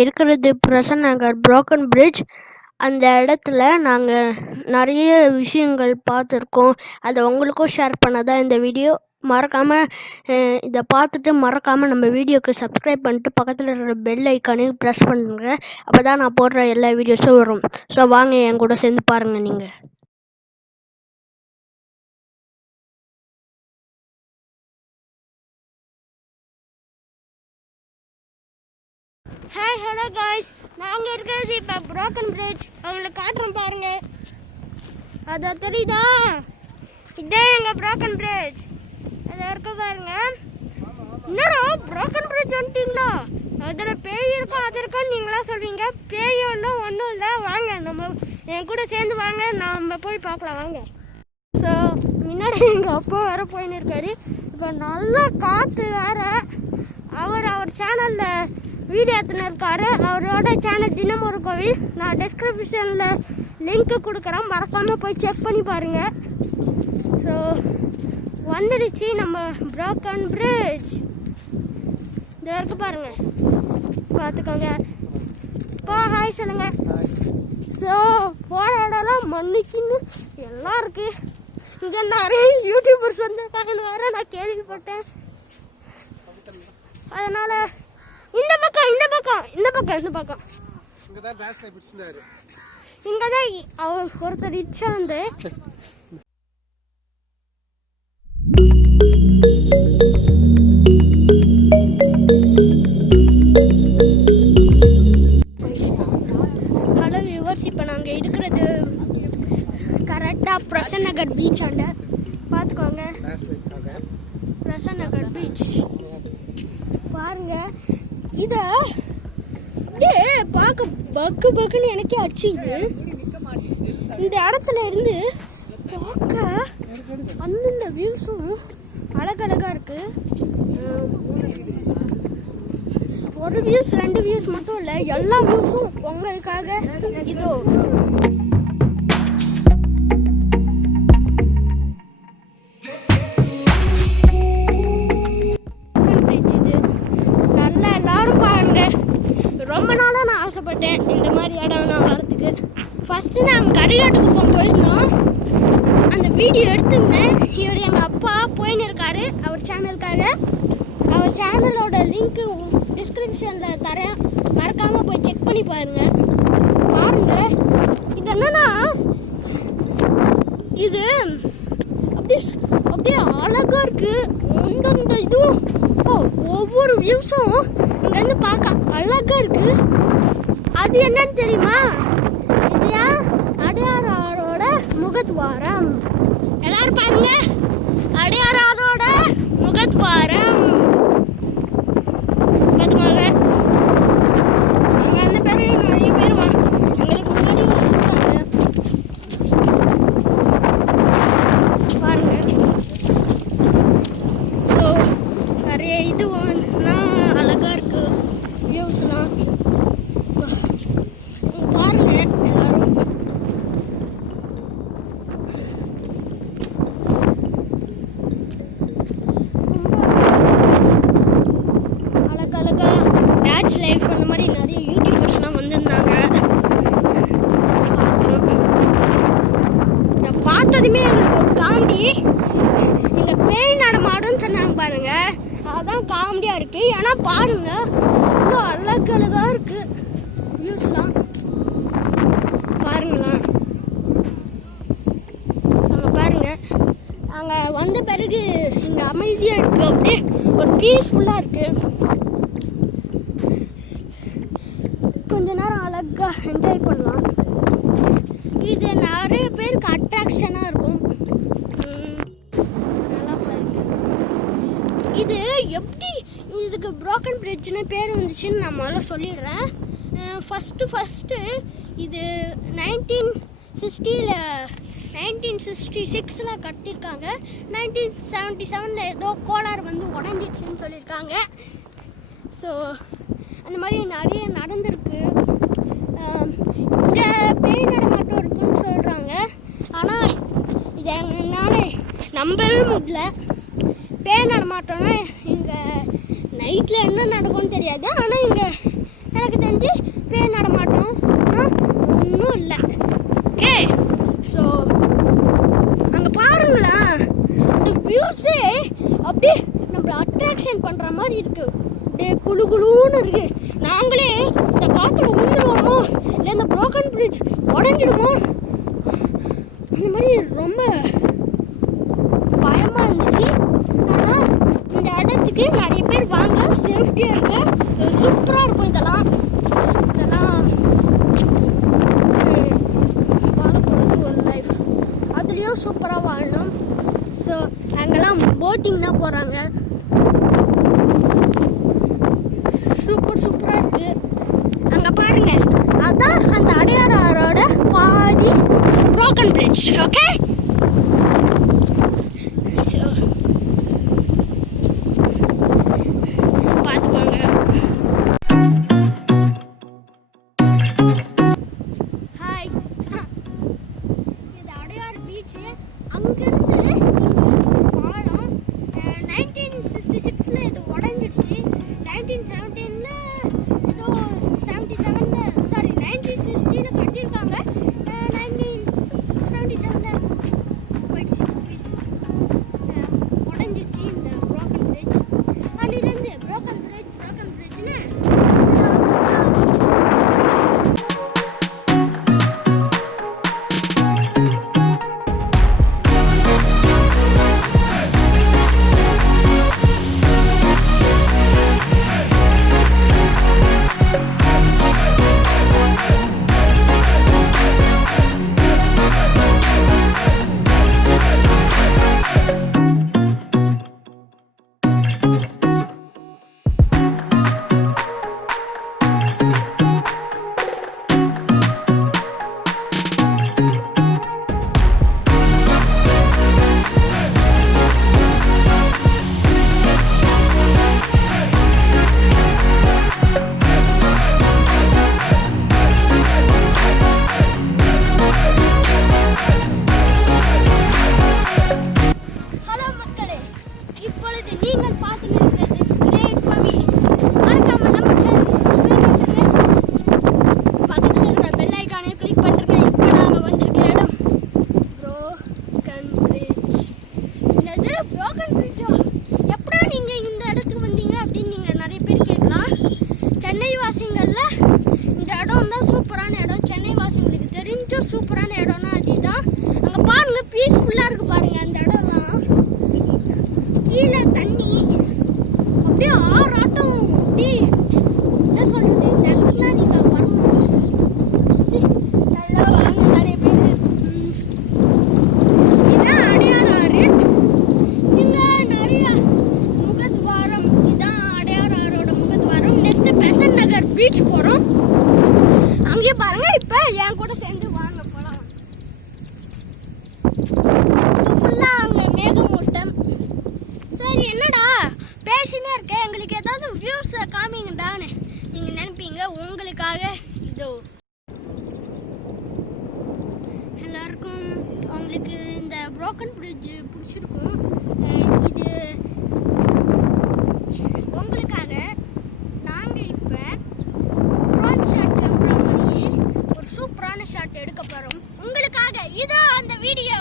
இருக்கிறது பிரசன் நகர் broken bridge. அந்த இடத்துல நாங்கள் நிறைய விஷயங்கள் பார்த்துருக்கோம். அதை உங்களுக்கும் ஷேர் பண்ண தான் இந்த வீடியோ. மறக்காமல் இதை பார்த்துட்டு மறக்காமல் நம்ம வீடியோக்கு சப்ஸ்கிரைப் பண்ணிட்டு பக்கத்தில் இருக்கிற பெல் ஐக்கானையும் ப்ரெஸ் பண்ணுங்க. அப்போ தான் நான் போடுற எல்லா வீடியோஸும் வரும். ஸோ வாங்க என் கூட சேர்ந்து பாருங்கள் நீங்கள். ஹாய் ஹலோ காய்ஸ், நாங்கள் இருக்கிறது இப்போ புரோக்கன் பிரிட்ஜ். அவங்களுக்கு காட்டுறோம் பாருங்க. அதை தெரியுதா? இதுதான் எங்கள் புரோக்கன் பிரிட்ஜ். அதை இருக்க பாருங்க. என்னடா புரோக்கன் பிரிட்ஜ் வந்துட்டீங்களா? அதில் பேய் இருக்கும் அது இருக்கும் நீங்களா சொல்வீங்க. பேய் ஒன்றும் இல்லை. வாங்க நம்ம என் கூட சேர்ந்து வாங்க, நம்ம போய் பார்க்கலாம் வாங்க. ஸோ முன்னாடி எங்கள் அப்பா வேற போயின்னு இருக்காரு. இப்போ நல்லா காற்று வேற. அவர் சேனலில் வீடியோ எடுத்துன்னு இருக்காரு. அவரோட சேனல் தினம் ஒரு கோவில். நான் டிஸ்கிரிப்ஷனில் லிங்க்கு கொடுக்குறேன், மறக்காமல் போய் செக் பண்ணி பாருங்கள். ஸோ வந்துடுச்சு நம்ம புரோக்கன் பிரிட்ஜ். இந்த வரைக்கும் பாருங்கள், பார்த்துக்கோங்க. இப்போ ஹாய் சொல்லுங்க. ஸோ போன இடம்லாம் மண்ணுக்குன்னு எல்லாம் இருக்குது. இங்கே நிறைய யூடியூபர்ஸ் வந்துருக்காங்கன்னு வேறு நான் கேள்விப்பட்டேன். அதனால் இந்த பக்கம் இங்கதான் அவர் ஒருத்தர் இச்சா வந்து ஹலோ வியூவர்ஸ், இப்போ நாங்கள் இருக்கிறது கரெக்டாக பிரசன் நகர் பீச் ஆண்ட. பார்த்துக்கோங்க, பிரசன் நகர் பீச் பாருங்க. இதை அப்படியே பார்க்க பக்குன்னு எனக்கே அடிச்சுது. இந்த இடத்துல இருந்து பார்க்க அந்தந்த வியூஸும் அழகழகாக இருக்கு. ஒரு வியூஸ் 2 வியூஸ் மட்டும் இல்லை, எல்லா வியூஸும் உங்களுக்காக இதோ. ரொம்ப நாளாக நான் ஆசைப்பட்டேன் இந்த மாதிரி இடம் நான் வரத்துக்கு. ஃபஸ்ட்டு நாங்கள் கடைநாட்டுக்கு போயிருந்தோம். அந்த வீடியோ எடுத்துருந்தேன். இவர் எங்கள் அப்பா போயின்னு இருக்காரு அவர் சேனலுக்காக. அவர் சேனலோட லிங்க்கு டிஸ்கிரிப்ஷனில் தரேன், மறக்காமல் போய் செக் பண்ணி பாருங்கள். இது என்னன்னா, இது அப்படியே அழகாக இருக்குது. அந்தந்த இதுவும் ஒவ்வொரு வியூஸும் இங்கேருந்து பார்க்க அழகாக இருக்குது. அது என்னன்னு தெரியுமா? இது அடையாரோட முகத்வாரம். எல்லாரும் பாருங்க, அடையாரோட முகத்வாரம். பார்த்துக்கோங்க, அங்கே அந்த பேர் நிறைய பேர் எங்களுக்கு முன்னாடி இருக்காங்க. பாருங்க. ஸோ நிறைய இது அழகா இருக்கு வியூஸ்லாம். பாருங்க எல்லாரும். அழகழகா டேட்ஸ் லைஃப் அந்த மாதிரி நிறைய யூடியூபர்ஸ்லாம் வந்திருந்தாங்க. இதை பார்த்ததுமே எனக்கு ஒரு காமெடி. இங்கே பேய் நடமாடுன்னு சொன்னாங்க பாருங்க, அதான் காமெடியாக இருக்குது. ஏன்னா பாருங்க, இன்னும் அழகழகாக இருக்குது வியூஸ்லாம். பாருங்களேன், அங்கே பாருங்க. அங்கே வந்த பிறகு இங்கே அமைதியாக இருக்குது, அப்படியே ஒரு பீஸ்ஃபுல்லாக இருக்குது. கொஞ்ச நேரம் அழகாக என்ஜாய் பண்ணலாம். இது நிறைய பேருக்கு அட்ராக்ஷனாக இருக்கும். இது எப்படி இதுக்கு புரோக்கன் பிரிட்ஜ்னு பேர் வந்துச்சுன்னு நான் முதல்ல சொல்லிடுறேன். ஃபஸ்ட்டு இது 1966 கட்டியிருக்காங்க. 1977 ஏதோ கோளாறு வந்து உடஞ்சிடுச்சுன்னு சொல்லியிருக்காங்க. ஸோ அந்த மாதிரி நிறைய நடந்திருக்கு. இங்கே பேய் நடமாட்டம் இருக்குன்னு சொல்கிறாங்க. ஆனால் இதை என்னால் நம்பவே முடியல. பேய் நடமாட்டோம்னா இங்கே நைட்டில் என்ன நடக்கும்னு தெரியாது. ஆனால் இங்கே எனக்கு தெரிஞ்சு பயமாக இருக்கு. நாங்களே இந்த காற்றுல விழுந்துருவோமோ இல்லை இந்த ப்ரோக்கன் பிரிட்ஜ் உடஞ்சிடுமோ இந்த மாதிரி ரொம்ப பயமாக இருந்துச்சு. ஆனால் இந்த இடத்துக்கு நிறைய பேர் வாங்க, சேஃப்டியாக இருக்கு, சூப்பராக இருக்கும். இதெல்லாம் வாழப்போகிறது ஒரு லைஃப், அதுலேயும் சூப்பராக வாழணும். ஸோ அங்கெல்லாம் போட்டிங் தான் போகிறாங்க. சூப்பராக இருக்கு. அங்கே பாருங்க, அதான் அந்த அடையாறு ஆறோட பாதி ப்ரோக்கன் பிரிட்ஜ். ஓகே, ஸோ பார்த்துக்கோங்க. ஹாய், இது அடையாறு பீச்சு. அங்கேருந்து பாலம் 1966 இது உடஞ்சிடுச்சு. 1917 ஏதோ 1960 கட்டியிருக்காங்க. 1977 போயிடுச்சு, உடஞ்சிடுச்சு இந்த ப்ரோக்கன் பிரிட்ஜ். அதுலேருந்து ப்ரோக்கன் பிரிட்ஜ்னு நீங்கள் பார்த்து இருக்கிறது கிரேட் பவி. மறக்காம நம்ம சேனலை சப்ஸ்கிரைப் பண்ணுங்க, பக்கத்தில் இருக்கிற பெல் ஐக்கானை கிளிக் பண்ணுங்க. இப்போ நாங்கள் வந்திருக்க இடம் ப்ரோக்கன் பிரிட்ஜ். என்னது ப்ரோக்கன் பிரிட்ஜா? எப்படா நீங்கள் இந்த இடத்துக்கு வந்தீங்க அப்படின்னு நீங்கள் நிறைய பேர் கேட்கலாம். சென்னை வாசிங்களில் இந்த இடம் தான் சூப்பரான இடம். சென்னை வாசிங்களுக்கு தெரிஞ்ச சூப்பரான இடம்னா அதுதான். அங்கே பாருங்க, பீஸ்ஃபுல்லாக இருக்குது பாருங்க. அந்த இடம்லாம் கீழே தண்ணி அப்படியே ஆறாட்டம். அப்படியே என்ன சொல்கிறது, இந்த இடத்துக்குலாம் நீங்கள் வரணும். நல்லா வாங்க நிறைய பேர். இதான் அடையாறு ஆறு. இங்கே நிறைய முகத்வாரம். இதான் அடையாறு ஆறோட முகத்வாரம். நெக்ஸ்ட் பெசன்ட் நகர் பீச் போகிறோம். அங்கேயே பாருங்க. இப்போ என் கூட சேர்ந்து வாங்க போகலாம். ஃபுல்லாக அங்கே மேகமூட்டம். சரி, என்னடா பேசினே இருக்க, எங்களுக்கு ஏதாவது வியூஸை காமிங்கடான்னு நீங்கள் நினைப்பீங்க. உங்களுக்காக இதோ. எல்லாருக்கும் அவங்களுக்கு இந்த ப்ரோக்கன் பிரிட்ஜ் பிடிச்சிருக்கும். இது உங்களுக்காக நாங்கள் இப்போ ப்ரான் ஷாட் கேமரா பண்ணி ஒரு சூப்பரான ஷாட் எடுக்க போகிறோம் உங்களுக்காக. இதோ அந்த வீடியோ.